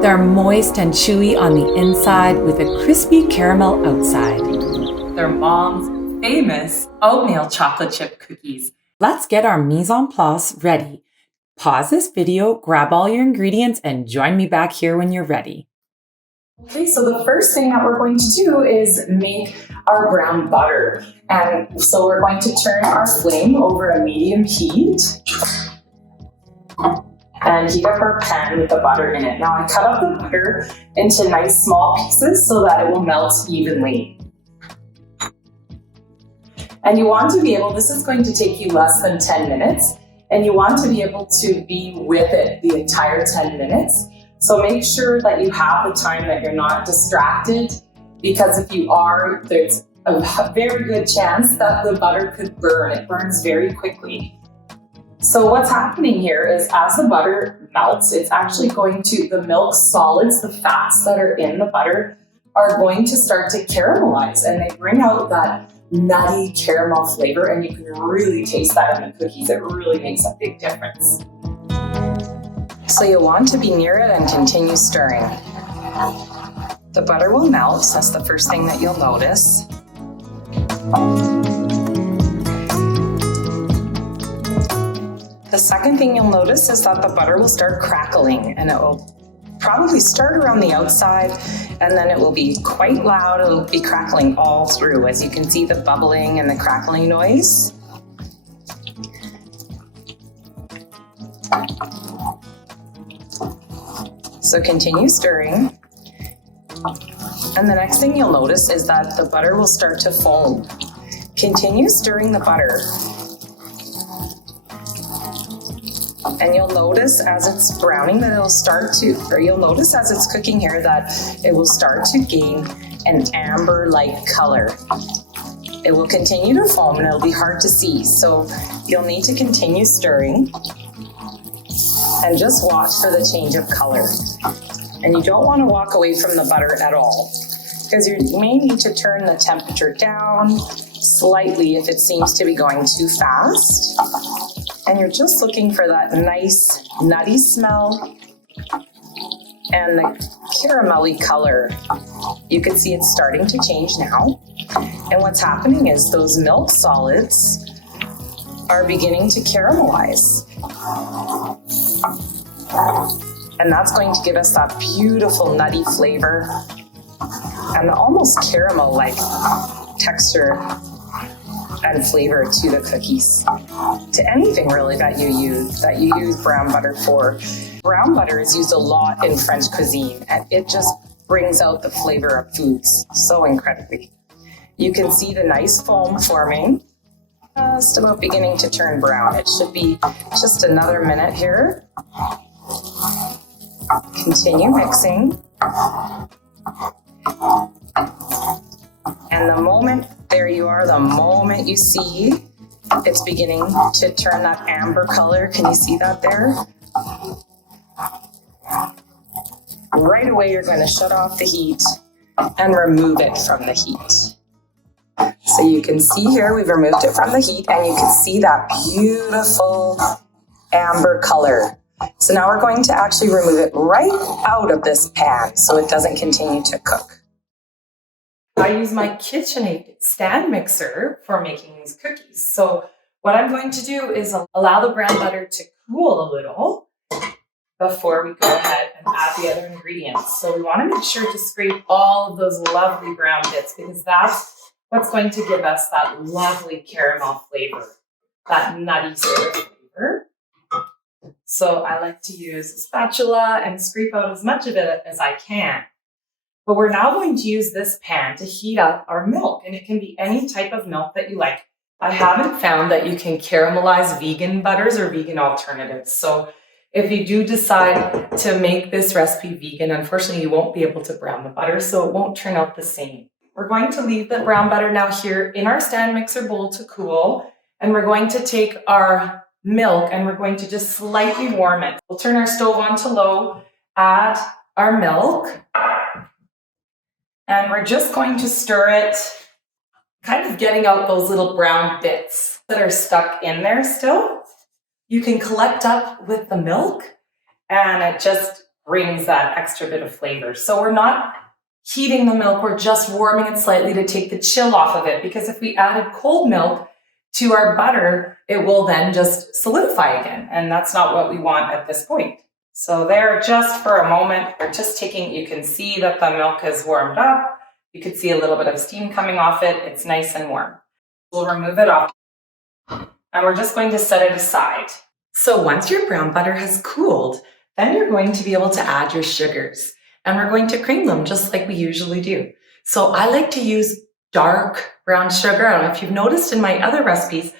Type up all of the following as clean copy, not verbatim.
They're moist and chewy on the inside with a crispy caramel outside. They're Mom's famous oatmeal chocolate chip cookies. Let's get our mise en place ready. Pause this video, grab all your ingredients, and join me back here when you're ready. Okay, so the first thing that we're going to do is make our brown butter. And so we're going to turn our flame over a medium heat and heat up our pan with the butter in it. Now I cut up the butter into nice small pieces so that it will melt evenly. And you want to be able, this is going to take you less than 10 minutes, and you want to be able to be with it the entire 10 minutes. So make sure that you have the time, that you're not distracted, because if you are, there's a very good chance that the butter could burn. It burns very quickly. So what's happening here is as the butter melts, it's actually going to, the milk solids, the fats that are in the butter are going to start to caramelize, and they bring out that nutty caramel flavor, and you can really taste that in the cookies. It really makes a big difference. So you'll want to be near it and continue stirring. The butter will melt, so that's the first thing that you'll notice. The second thing you'll notice is that the butter will start crackling, and it will probably start around the outside, and then it will be quite loud. It'll be crackling all through, as you can see the bubbling and the crackling noise. So continue stirring. And the next thing you'll notice is that the butter will start to foam. Continue stirring the butter. And you'll notice as it's browning that it'll start to, or you'll notice as it's cooking here that it will start to gain an amber-like color. It will continue to foam and it'll be hard to see. So you'll need to continue stirring and just watch for the change of color. And you don't want to walk away from the butter at all, because you may need to turn the temperature down slightly if it seems to be going too fast. And you're just looking for that nice nutty smell and the caramelly color. You can see it's starting to change now. And what's happening is those milk solids are beginning to caramelize. And that's going to give us that beautiful nutty flavor and the almost caramel-like texture and flavor to the cookies, to anything really that you use brown butter for. Brown butter is used a lot in French cuisine, and it just brings out the flavor of foods so incredibly. You can see the nice foam forming, just about beginning to turn brown. It should be just another minute here. Continue mixing. And the moment, there you are, the moment you see it's beginning to turn that amber color, can you see that there? Right away, you're going to shut off the heat and remove it from the heat. So you can see here, we've removed it from the heat, and you can see that beautiful amber color. So now we're going to actually remove it right out of this pan so it doesn't continue to cook. I use my KitchenAid stand mixer for making these cookies. So what I'm going to do is allow the brown butter to cool a little before we go ahead and add the other ingredients. So we want to make sure to scrape all of those lovely brown bits, because that's what's going to give us that lovely caramel flavor, that nutty sort of flavor. So I like to use a spatula and scrape out as much of it as I can. But we're now going to use this pan to heat up our milk, and it can be any type of milk that you like. I haven't found that you can caramelize vegan butters or vegan alternatives. So if you do decide to make this recipe vegan, unfortunately you won't be able to brown the butter, so it won't turn out the same. We're going to leave the brown butter now here in our stand mixer bowl to cool, and we're going to take our milk and we're going to just slightly warm it. We'll turn our stove on to low, add our milk, and we're just going to stir it, kind of getting out those little brown bits that are stuck in there still. You can collect up with the milk, and it just brings that extra bit of flavor. So we're not heating the milk, we're just warming it slightly to take the chill off of it, because if we added cold milk to our butter, it will then just solidify again, and that's not what we want at this point. So there, just for a moment, we're just taking, you can see that the milk has warmed up. You can see a little bit of steam coming off it. It's nice and warm. We'll remove it off, and we're just going to set it aside. So once your brown butter has cooled, then you're going to be able to add your sugars, and we're going to cream them just like we usually do. So I like to use dark brown sugar. I don't know if you've noticed in my other recipes,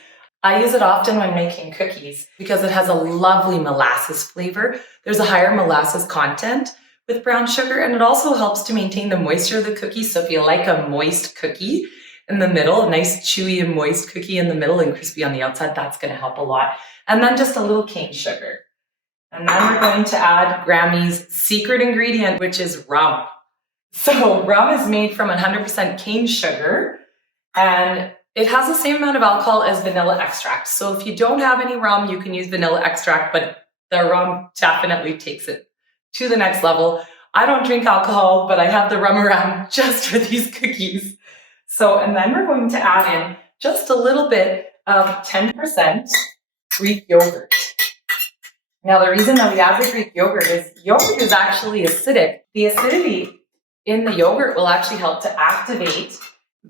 I use it often when making cookies because it has a lovely molasses flavor. There's a higher molasses content with brown sugar, and it also helps to maintain the moisture of the cookie. So if you like a moist cookie in the middle, a nice chewy and moist cookie in the middle and crispy on the outside, that's going to help a lot. And then just a little cane sugar. And then we're going to add Grammy's secret ingredient, which is rum. So rum is made from 100% cane sugar, and it has the same amount of alcohol as vanilla extract. So if you don't have any rum, you can use vanilla extract, but the rum definitely takes it to the next level. I don't drink alcohol, but I have the rum around just for these cookies. So, and then we're going to add in just a little bit of 10% Greek yogurt. Now, the reason that we add the Greek yogurt is actually acidic. The acidity in the yogurt will actually help to activate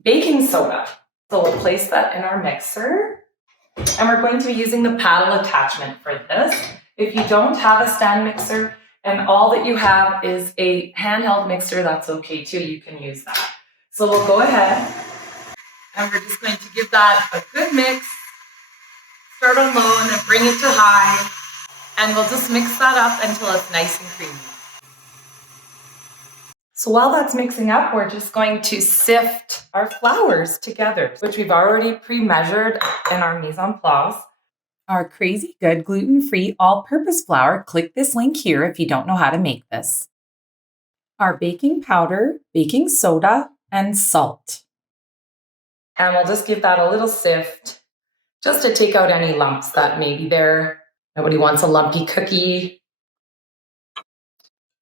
baking soda. So we'll place that in our mixer, and we're going to be using the paddle attachment for this. If you don't have a stand mixer and all that you have is a handheld mixer, that's okay too, you can use that. So we'll go ahead and we're just going to give that a good mix. Start on low and then bring it to high, and we'll just mix that up until it's nice and creamy. So while that's mixing up, we're just going to sift our flours together, which we've already pre-measured in our mise en place. Our crazy good gluten-free all-purpose flour, click this link here if you don't know how to make this. Our baking powder, baking soda, and salt. And we'll just give that a little sift just to take out any lumps that may be there. Nobody wants a lumpy cookie.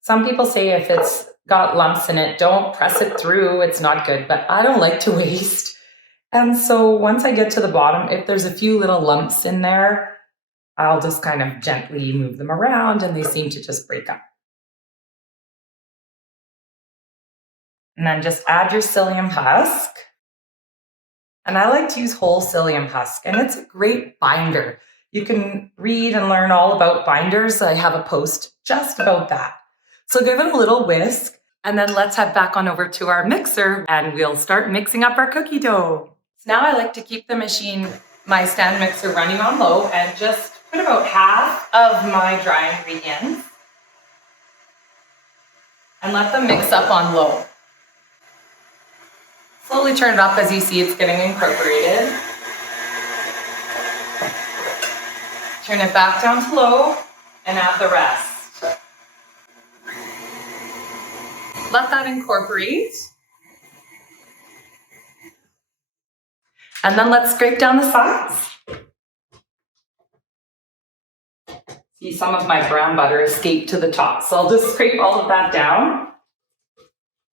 Some people say if it's got lumps in it, don't press it through, it's not good, but I don't like to waste. And so once I get to the bottom, if there's a few little lumps in there, I'll just kind of gently move them around and they seem to just break up. And then just add your psyllium husk. And I like to use whole psyllium husk, and it's a great binder. You can read and learn all about binders. I have a post just about that. So give it a little whisk, and then let's head back on over to our mixer and we'll start mixing up our cookie dough. So now I like to keep the machine, my stand mixer, running on low and just put about half of my dry ingredients and let them mix up on low. Slowly turn it up as you see it's getting incorporated. Turn it back down to low and add the rest. Let that incorporate. And then let's scrape down the sides. See, some of my brown butter escaped to the top, so I'll just scrape all of that down.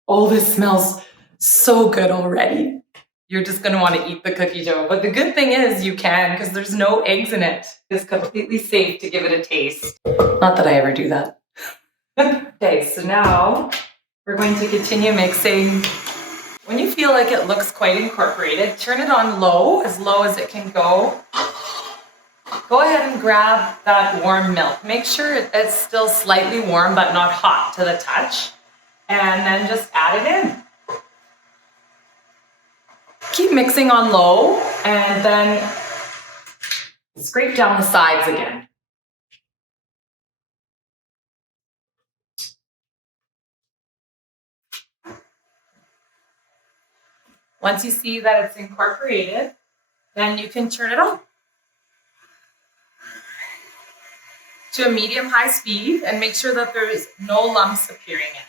Oh, this smells so good already. You're just going to want to eat the cookie dough. But the good thing is you can, because there's no eggs in it. It's completely safe to give it a taste. Not that I ever do that. Okay, so now we're going to continue mixing. When you feel like it looks quite incorporated, turn it on low as it can go. Go ahead and grab that warm milk. Make sure it's still slightly warm, but not hot to the touch. And then just add it in. Keep mixing on low and then scrape down the sides again. Once you see that it's incorporated, then you can turn it on to a medium-high speed and make sure that there's no lumps appearing in it.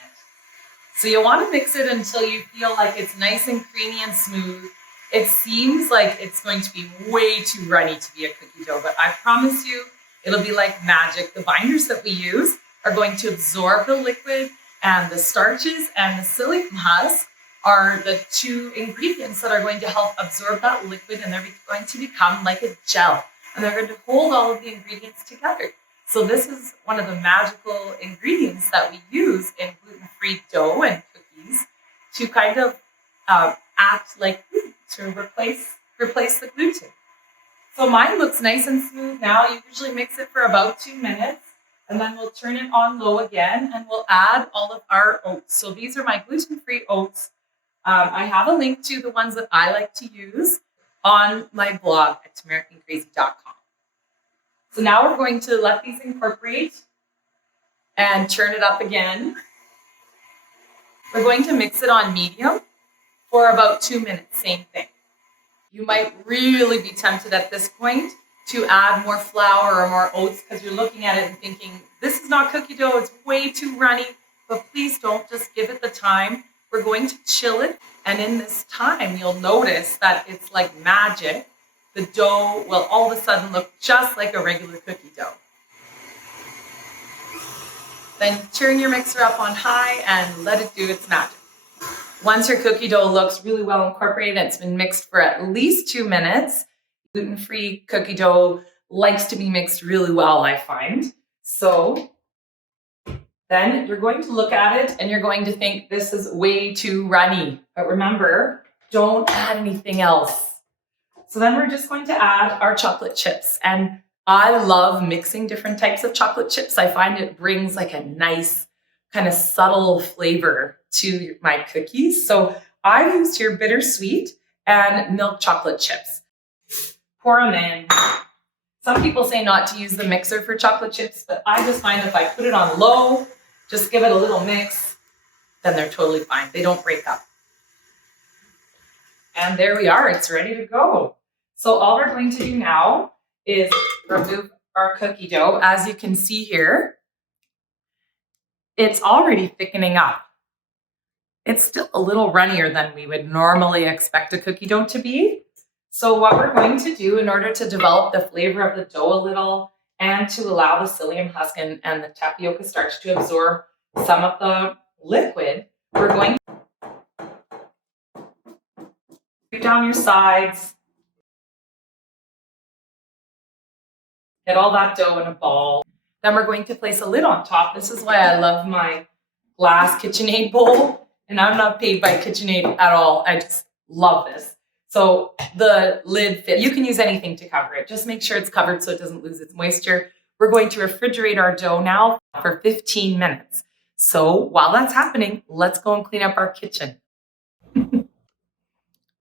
So you'll want to mix it until you feel like it's nice and creamy and smooth. It seems like it's going to be way too runny to be a cookie dough, but I promise you, it'll be like magic. The binders that we use are going to absorb the liquid, and the starches and the psyllium husk are the two ingredients that are going to help absorb that liquid, and they're going to become like a gel, and they're going to hold all of the ingredients together. So this is one of the magical ingredients that we use in gluten-free dough and cookies to kind of act like gluten, to replace the gluten. So mine looks nice and smooth now. You usually mix it for about 2 minutes, and then we'll turn it on low again, and we'll add all of our oats. So these are my gluten-free oats. I have a link to the ones that I like to use on my blog at AmericanCrazy.com. So now we're going to let these incorporate and turn it up again. We're going to mix it on medium for about 2 minutes, same thing. You might really be tempted at this point to add more flour or more oats because you're looking at it and thinking, this is not cookie dough, it's way too runny, but please don't, just give it the time. We're going to chill it, and in this time, you'll notice that it's like magic. The dough will all of a sudden look just like a regular cookie dough. Then turn your mixer up on high and let it do its magic. Once your cookie dough looks really well incorporated, it's been mixed for at least 2 minutes. Gluten-free cookie dough likes to be mixed really well, I find. So then you're going to look at it and you're going to think this is way too runny. But remember, don't add anything else. So then we're just going to add our chocolate chips. And I love mixing different types of chocolate chips. I find it brings like a nice kind of subtle flavor to my cookies. So I used here bittersweet and milk chocolate chips. Pour them in. Some people say not to use the mixer for chocolate chips, but I just find if I put it on low, just give it a little mix, then they're totally fine. They don't break up. And there we are, it's ready to go. So all we're going to do now is remove our cookie dough. As you can see here, it's already thickening up. It's still a little runnier than we would normally expect a cookie dough to be. So what we're going to do in order to develop the flavor of the dough a little and to allow the psyllium husk and the tapioca starch to absorb some of the liquid, we're going to break down your sides, get all that dough in a ball. Then we're going to place a lid on top. This is why I love my glass KitchenAid bowl, and I'm not paid by KitchenAid at all. I just love this. So the lid fits. You can use anything to cover it. Just make sure it's covered so it doesn't lose its moisture. We're going to refrigerate our dough now for 15 minutes. So while that's happening, let's go and clean up our kitchen.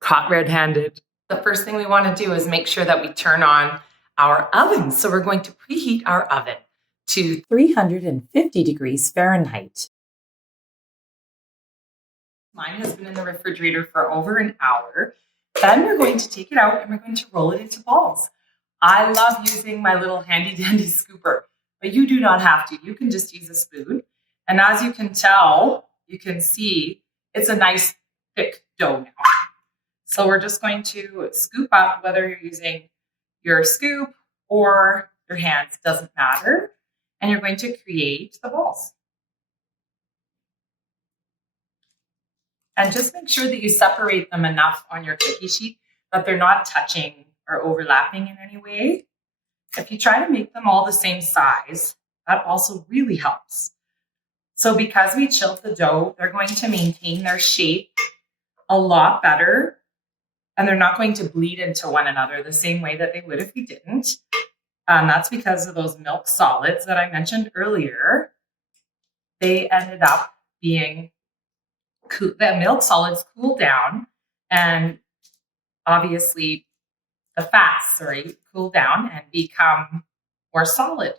Caught red-handed. The first thing we want to do is make sure that we turn on our oven. So we're going to preheat our oven to 350 degrees Fahrenheit. Mine has been in the refrigerator for over an hour. Then we're going to take it out and we're going to roll it into balls. I love using my little handy dandy scooper, but you do not have to. You can just use a spoon. And as you can tell, you can see it's a nice thick dough now. So we're just going to scoop up, whether you're using your scoop or your hands, doesn't matter. And you're going to create the balls. And just make sure that you separate them enough on your cookie sheet that they're not touching or overlapping in any way. If you try to make them all the same size, that also really helps. So because we chilled the dough, they're going to maintain their shape a lot better, and they're not going to bleed into one another the same way that they would if we didn't. That's because of those milk solids that I mentioned earlier. They ended up being the milk solids cool down, and obviously the fats, cool down and become more solid.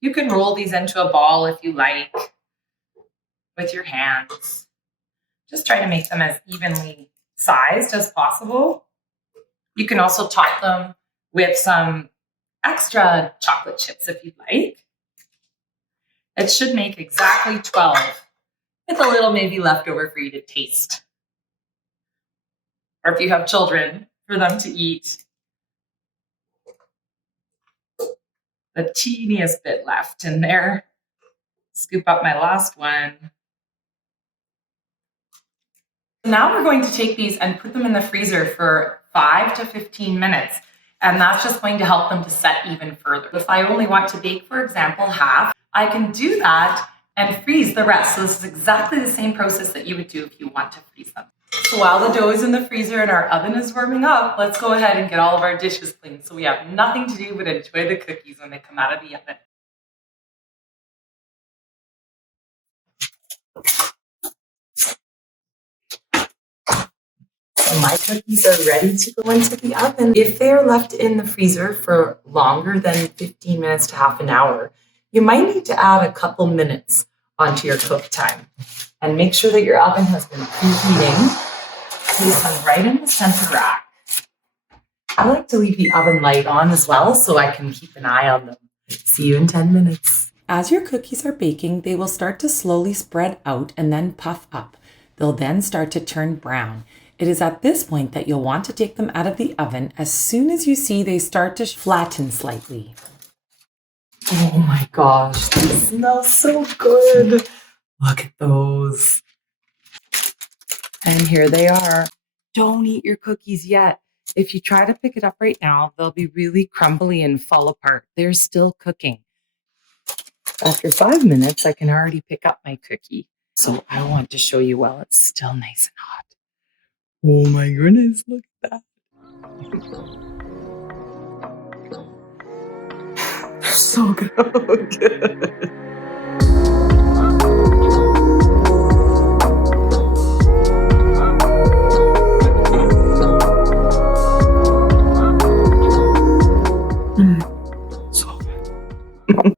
You can roll these into a ball if you like with your hands. Just try to make them as evenly sized as possible. You can also top them with some extra chocolate chips if you'd like. It should make exactly 12, with a little maybe leftover for you to taste. Or if you have children, for them to eat. the teeniest bit left in there. Scoop up my last one. Now we're going to take these and put them in the freezer for 5 to 15 minutes. And that's just going to help them to set even further. If I only want to bake, for example, half, I can do that and freeze the rest. So this is exactly the same process that you would do if you want to freeze them. So while the dough is in the freezer and our oven is warming up, let's go ahead and get all of our dishes clean so we have nothing to do but enjoy the cookies when they come out of the oven. So my cookies are ready to go into the oven. If they're left in the freezer for longer than 15 minutes to half an hour, you might need to add a couple minutes onto your cook time. And make sure that your oven has been preheating. Place them right in the center rack. I like to leave the oven light on as well so I can keep an eye on them. See you in 10 minutes. As your cookies are baking, they will start to slowly spread out and then puff up. They'll then start to turn brown. It is at this point that you'll want to take them out of the oven as soon as you see they start to flatten slightly. Oh my gosh, they smell so good. Look at those. And here they are. Don't eat your cookies yet. If you try to pick it up right now, they'll be really crumbly and fall apart. They're still cooking. After 5 minutes, I can already pick up my cookie. So I want to show you while it's still nice and hot. Oh my goodness, look at that. They're so good. So good.